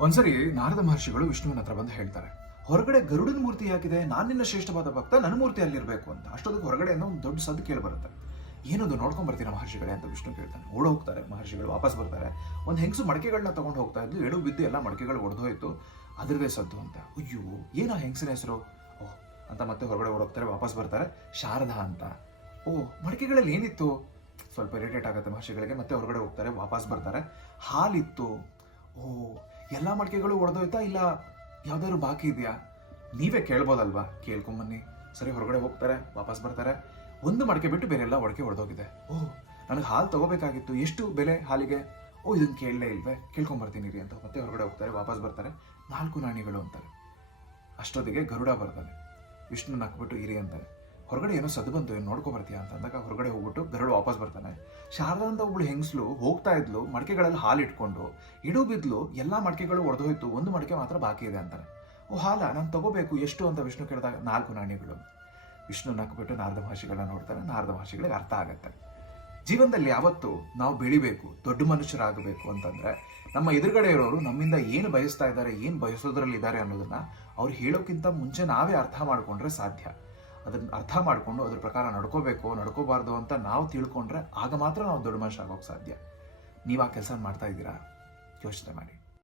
ಒಂದ್ಸರಿ ನಾರದ ಮಹರ್ಷಿಗಳು ವಿಷ್ಣುವಿನ ಹತ್ರ ಬಂದು ಹೇಳ್ತಾರೆ, ಹೊರಗಡೆ ಗರುಡನ ಮೂರ್ತಿ ಯಾಕಿದೆ? ನಾನು ನಿನ್ನ ಶ್ರೇಷ್ಠವಾದ ಭಕ್ತ ನನ್ನ ಮೂರ್ತಿ ಅಲ್ಲಿರಬೇಕು ಅಂತ. ಅಷ್ಟೊತ್ತಿಗೆ ಹೊರಗಡೆಯಿಂದ ಒಂದು ದೊಡ್ಡ ಸದ್ದು ಕೇಳಿ ಬರುತ್ತೆ. ಏನದು ನೋಡ್ಕೊಂಡ್ ಮಹರ್ಷಿಗಳೇ? ಅಂತ ವಿಷ್ಣು ಕೇಳ್ತಾನೆ. ಓಡ ಹೋಗ್ತಾರೆ ಮಹರ್ಷಿಗಳು, ವಾಪಸ್ ಬರ್ತಾರೆ. ಒಂದು ಹೆಂಗಸು ಮಡಕೆಗಳನ್ನ ತಗೊಂಡು ಹೋಗ್ತಾ ಇದ್ದು ಎಡು ಬಿದ್ದು ಎಲ್ಲ ಮಡಕೆಗಳು ಒಡೆದೋಯ್ತು. ಅದರದೇ ಸದ್ದು ಅಂತ. ಅಯ್ಯೋ, ಏನೋ ಹೆಂಗಸಿನ ಹೆಸರು? ಓಹ್ ಅಂತ ಮತ್ತೆ ಹೊರಗಡೆ ಓಡೋಗ್ತಾರೆ ವಾಪಸ್ ಬರ್ತಾರೆ. ಶಾರದಾ ಅಂತ. ಓ, ಮಡಕೆಗಳಲ್ಲಿ ಏನಿತ್ತು? ಸ್ವಲ್ಪ ಇರಿಟೇಟ್ ಆಗುತ್ತೆ ಮಹರ್ಷಿಗಳಿಗೆ, ಮತ್ತೆ ಹೊರಗಡೆ ಹೋಗ್ತಾರೆ, ವಾಪಸ್ ಬರ್ತಾರೆ. ಹಾಲಿತ್ತು. ಓ ಎಲ್ಲ ಮಡಿಕೆಗಳು ಒಡೆದೋಯ್ತಾ ಇಲ್ಲ? ಯಾವ್ದಾದ್ರು ಬಾಕಿ ಇದೆಯಾ? ನೀವೇ ಕೇಳ್ಬೋದಲ್ವಾ? ಕೇಳ್ಕೊಂಬನ್ನಿ ಸರಿ, ಹೊರಗಡೆ ಹೋಗ್ತಾರೆ, ವಾಪಸ್ ಬರ್ತಾರೆ. ಒಂದು ಮಡಿಕೆ ಬಿಟ್ಟು ಬೇರೆ ಎಲ್ಲ ಒಡಕೆ ಒಡೆದೋಗಿದೆ. ಓ, ನನಗೆ ಹಾಲು ತಗೋಬೇಕಾಗಿತ್ತು. ಎಷ್ಟು ಬೆಲೆ ಹಾಲಿಗೆ? ಓ ಇದನ್ನು ಕೇಳಲೇ ಇಲ್ವೇ? ಕೇಳ್ಕೊಂಬರ್ತೀನಿ ರೀ ಅಂತ ಮತ್ತೆ ಹೊರಗಡೆ ಹೋಗ್ತಾರೆ, ವಾಪಸ್ ಬರ್ತಾರೆ. ನಾಲ್ಕು ನಾಣಿಗಳು ಅಂತಾರೆ. ಅಷ್ಟೊತ್ತಿಗೆ ಗರುಡ ಬರ್ತಾನೆ ವಿಷ್ಣು ನಕ್ಬಿಟ್ಟು ಇರಿ ಅಂತಾರೆ. ಹೊರಗಡೆ ಏನೋ ಸದ್ದು ಬಂತು, ಏನು ನೋಡ್ಕೊ ಬರ್ತೀಯಾ ಅಂತ ಅಂದಾಗ ಹೊರಗಡೆ ಹೋಗ್ಬಿಟ್ಟು ಬೆರಳು ವಾಪಸ್ ಬರ್ತಾನೆ. ಶಾರದಾ ಅಂತ ಒಬ್ಳು ಹೆಂಗಸ್ಲು ಹೋಗ್ತಾ ಇದ್ಲು, ಮಡಕೆಗಳಲ್ಲಿ ಹಾಲು ಇಟ್ಕೊಂಡು. ಇಡು ಬಿದ್ಲು, ಎಲ್ಲಾ ಮಡಕೆಗಳು ಒಡೆದೋಯ್ತು ಒಂದು ಮಡಕೆ ಮಾತ್ರ ಬಾಕಿ ಇದೆ ಅಂತಾರೆ. ಓ, ಹಾಲ, ನಾನು ತಗೋಬೇಕು, ಎಷ್ಟು ಅಂತ ವಿಷ್ಣು ಕೇಳಿದಾಗ ನಾಲ್ಕು ನಾಣ್ಯಗಳು. ವಿಷ್ಣು ನಕ್ಬಿಟ್ಟು ನಾರದ ಭಾಷೆಗಳನ್ನ ನೋಡ್ತಾರೆ ನಾರದ ಭಾಷೆಗಳಿಗೆ ಅರ್ಥ ಆಗತ್ತೆ. ಜೀವನದಲ್ಲಿ ಯಾವತ್ತು ನಾವು ಬೆಳಿಬೇಕು, ದೊಡ್ಡ ಮನುಷ್ಯರಾಗಬೇಕು ಅಂತಂದ್ರೆ, ನಮ್ಮ ಎದುರುಗಡೆ ಇರೋರು ನಮ್ಮಿಂದ ಏನು ಬಯಸ್ತಾ ಇದ್ದಾರೆ, ಏನು ಬಯಸೋದ್ರಲ್ಲಿ ಇದ್ದಾರೆ ಅನ್ನೋದನ್ನ ಅವ್ರು ಹೇಳೋಕ್ಕಿಂತ ಮುಂಚೆ ನಾವೇ ಅರ್ಥ ಮಾಡ್ಕೊಂಡ್ರೆ ಸಾಧ್ಯ. ಅದನ್ನ ಅರ್ಥ ಮಾಡಿಕೊಂಡು ಅದ್ರ ಪ್ರಕಾರ ನಡ್ಕೋಬೇಕು, ನಡ್ಕೋಬಾರ್ದು ಅಂತ ನಾವು ತಿಳ್ಕೊಂಡ್ರೆ ಆಗ ಮಾತ್ರ ನಾವು ದೊಡ್ಡ ಮನುಷ್ಯ ಆಗೋಕೆ ಸಾಧ್ಯ. ನೀವು ಆ ಕೆಲಸ ಮಾಡ್ತಾ ಇದ್ದೀರಾ? ಯೋಚನೆ ಮಾಡಿ.